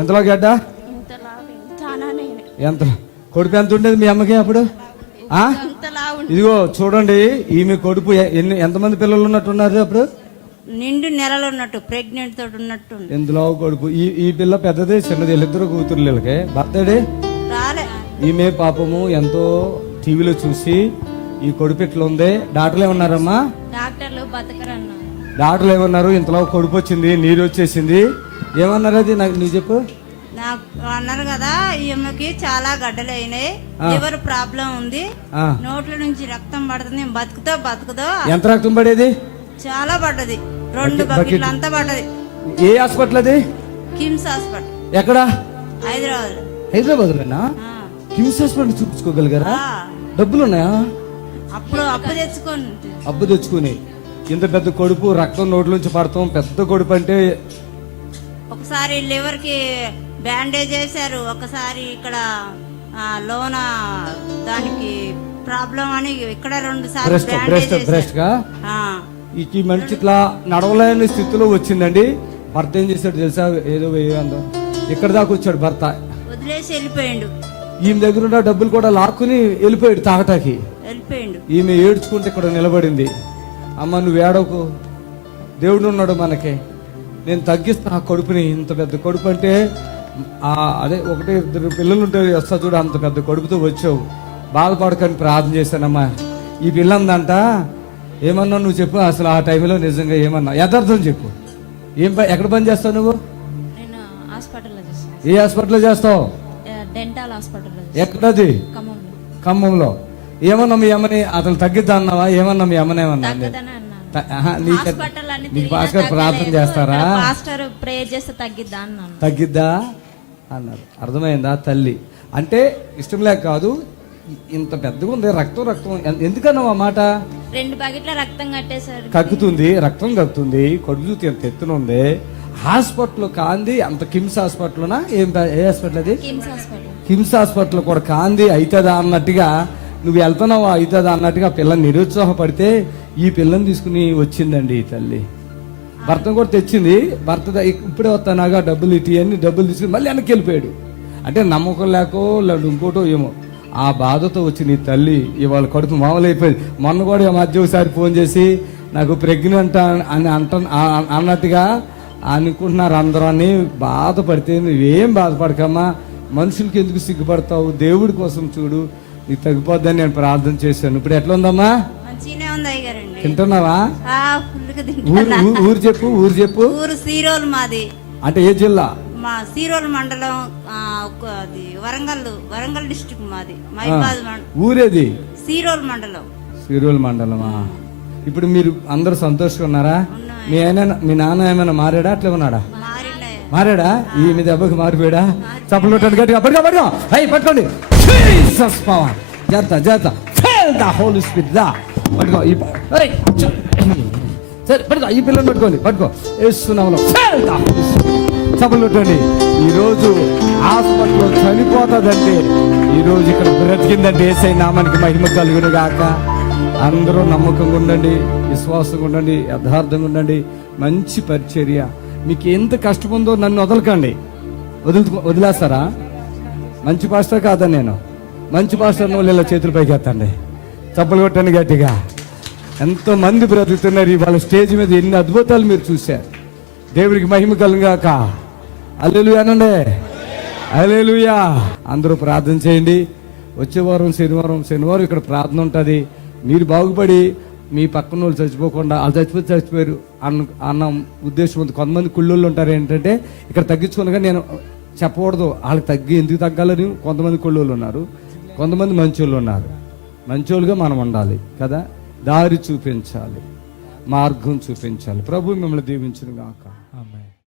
ఎంతలో గడ్డ? ఎంత? కొడుకు ఎంత ఉండేది మీ అమ్మకి అప్పుడు? ఇదిగో చూడండి ఈమె కొడుకు ఎన్ని ఎంతమంది పిల్లలు ఉన్నట్టున్నారు అప్పుడు? నిండు నెలలు ఉన్నట్టు ప్రెగ్నెంట్ తోటి ఉన్నట్టు. ఎందులో కొడుకు? ఈ ఈ పిల్ల పెద్దది చిన్నది వీళ్ళిద్దరు కూతురు వీళ్ళకి. భర్తడే? రాలే. ఈమె పాపము ఎంతో టీవీలో చూసి ఈ కొడుకు ఇట్లా ఉంది డాక్టర్లు ఏమన్నారమ్మా డాక్టర్లు బతకరన్నారు. డాక్టర్లు ఏమన్నారు? ఇంతలో కొడుకు వచ్చింది నీరు వచ్చేసింది. ఏమన్నారు అది? నాకు నువ్వు చెప్పు. నాకు అన్నారు కదా ఈమెకి చాలా గడ్డలు అయినాయి. లివర్ ప్రాబ్లం ఉంది. నోట్ల నుంచి రక్తం పడుతుంది. బతుకుతో బతుకుదో ఎంత రక్తం పడేది? చాలా పడ్డది. రెండు బకెట్లు అంతా పడ్డది. ఏ హాస్పిటల్ అది? కిమ్స్ హాస్పిటల్. ఎక్కడ? హైదరాబాద్ హైదరాబాద్ లోనా కిమ్స్ హాస్పిటల్ చూపించుకోగలిగారా? డబ్బులు ఉన్నాయా అప్పుడు అప్పు తెచ్చుకొని. అబ్బు తెచ్చుకుని. ఇంత పెద్ద కొడుపు రక్తం నోట్లోంచి పడతాం. పెద్ద కొడుపు అంటే ఒకసారి లివర్కి బ్యాండేజ్ చేశారు ఒకసారి ఇక్కడ లోన దానికి ప్రాబ్లం అని ఇక్కడ రెండు సార్లు బ్రెస్ట్ బ్రెస్ట్ బ్రెస్ట్గా ఈ మనిషి ఇట్లా నడవలేని స్థితిలో వచ్చిందండి. భర్త ఏం చేశాడు తెలుసా? ఏదో వేయందో ఇక్కడ దాకా వచ్చాడు భర్త. వదిలేసి వెళ్ళిపోయిండు. ఈమె దగ్గర ఉన్న డబ్బులు కూడా లాక్కుని వెళ్ళిపోయాడు తాగటాకి వెళ్ళిపోయిండు. ఈమె ఏడ్చుకుంటే ఇక్కడ నిలబడింది. అమ్మ నువ్వు ఏడవకు. దేవుడు ఉన్నాడు మనకి. నేను తగ్గిస్తా ఆ కడుపుని ఇంత పెద్ద కడుపు అంటే అదే ఒకటి ఇద్దరు పిల్లలు ఉంటే వస్తా చూడు అంత పెద్ద కడుపుతో వచ్చావు. బాధపడకని ప్రార్థన చేశానమ్మా. ఈ పిల్లందంట ఏమన్నా నువ్వు చెప్పు అసలు ఆ టైంలో నిజంగా ఏమన్నా. యథార్థం చెప్పు. ఏం ఎక్కడ పని చేస్తావు నువ్వు? ఏ హాస్పిటల్లో చేస్తావు? ఎక్కడది? ఖమ్మంలో. ఏమన్నా మీ అమ్మని అతను తగ్గిద్దా అన్నావా? ఏమన్నా మీ అమ్మని ఏమన్నా తగ్గదని అన్నారు త- ఆహా, నీకు హాస్పిటల్ భాస్కర్ ప్రార్థన చేస్తారా? పాస్టర్ ప్రే చేస్తే తగ్గిద్దా అన్నాను. తగ్గిద్దా? అన్నారు అర్థమైందా తల్లి? అంటే ఇష్టం లేక కాదు ఇంత పెద్దగా ఉంది రక్తం రక్తం. ఎందుకన్నావు ఆ మాట? రెండు బకెట్ల రక్తం కట్టేశారు. కక్కుతుంది రక్తం కక్కుతుంది చూతి ఎంత ఎత్తున ఉంది. హాస్పిటల్ కాంది అంత కిమ్స్ హాస్పిటల్నా ఏం ఏ హాస్పిటల్ అది? హాస్పిటల్. కిమ్స్ హాస్పిటల్ కూడా కాంది అవుతుందా అన్నట్టుగా నువ్వు వెళ్తున్నావా? అవుతుంది అన్నట్టుగా పిల్ల నిరుత్సాహపడితే ఈ పిల్లని తీసుకుని వచ్చిందండి ఈ తల్లి. భర్త కూడా తెచ్చింది. భర్త ఇప్పుడే వస్తానాగా డబ్బులు ఇటు అని డబ్బులు తీసుకుని మళ్ళీ వెనక్కి వెళ్ళిపోయాడు. అంటే నమ్మకం లేకో లేదు ఇంకోటో ఏమో. ఆ బాధతో వచ్చిన ఈ తల్లి. ఇవాళ కడుపు మామూలు అయిపోయింది మొన్న కూడా మధ్య ఒకసారి ఫోన్ చేసి నాకు ప్రెగ్నెంట్ అని అంట అన్నట్టుగా అనుకుంటున్నారు అందరూ అని బాధపడితే నువ్వేం బాధపడకమ్మా? మనుషులకి ఎందుకు సిగ్గుపడతావు? దేవుడి కోసం చూడు. నీకు తగ్గిపోద్దని నేను ప్రార్థన చేశాను. ఇప్పుడు ఎట్లా ఉందమ్మా? తింటున్నావా? ఊరు చెప్పు ఊరు చెప్పు. ఊరు సీరోలు మాది. అంటే ఏ జిల్లా? మా సీరోలు మండలం అది వరంగల్ వరంగల్ డిస్టిక్ మాది. మైబాద్ ఊరేది? సీరోలు మండలం. సిరువుల మండలమా? ఇప్పుడు మీరు అందరూ సంతోషంగా ఉన్నారా? మీ ఆయన మీ నాన్న ఏమైనా మారాడా? అట్లా ఉన్నాడా? మారాడా. ఈ మీ దెబ్బకి మారిపోయాడా? చప్పలు కొట్టండి గట్టిగా. పట్టుకో పట్టుకో. అయ్యి పట్టుకోండి. జీసస్ పవర్ జాగ్రత్త జాగ్రత్త ఫెల్ ద హోల్ స్పిరిట్ దా. పట్టుకో ఈ సరే పట్టుకో ఈ పిల్లని పట్టుకోండి పట్టుకో. వేస్తున్నాము ఫెల్ ద హోలీ స్పిరిట్ చప్పలు ఈరోజు హాస్పిటల్లో చనిపోతుందంటే ఈరోజు ఇక్కడ బ్రతికిందంటే ఏసై నామానికి మహిమ కలుగును గాక అందరూ నమ్మకంగా ఉండండి విశ్వాసంగా ఉండండి యథార్థంగా ఉండండి. మంచి పరిచర్య. మీకు ఎంత కష్టం ఉందో నన్ను వదలకండి. వదులు వదిలేస్తారా? మంచి పాస్టర్ కాదా నేను. మంచి పాస్టర్ వాళ్ళు ఇలా చేతుల పైకి ఎత్తండి చప్పలు కొట్టండి గట్టిగా. ఎంతో మంది బ్రతుకుతున్నారు ఇవాళ స్టేజ్ మీద ఎన్ని అద్భుతాలు మీరు చూశారు. దేవుడికి మహిమ కలుగాక. అల్లెలు అనండి. అల్లెలుయా అందరూ ప్రార్థన చేయండి. వచ్చే వారం శనివారం శనివారం ఇక్కడ ప్రార్థన ఉంటుంది. మీరు బాగుపడి మీ పక్కన వాళ్ళు చచ్చిపోకుండా వాళ్ళు చచ్చిపోతే చచ్చిపోయారు అన్న అన్న ఉద్దేశం ఉంది. కొంతమంది కుళ్ళోళ్ళు ఉంటారు ఏంటంటే ఇక్కడ తగ్గించుకునగా నేను చెప్పకూడదు. వాళ్ళకి తగ్గి ఎందుకు తగ్గాలని కొంతమంది కుళ్ళోళ్ళు ఉన్నారు. కొంతమంది మంచోళ్ళు ఉన్నారు. మంచోళ్ళుగా మనం ఉండాలి కదా? దారి చూపించాలి మార్గం చూపించాలి. ప్రభు మిమ్మల్ని దీవించును గాక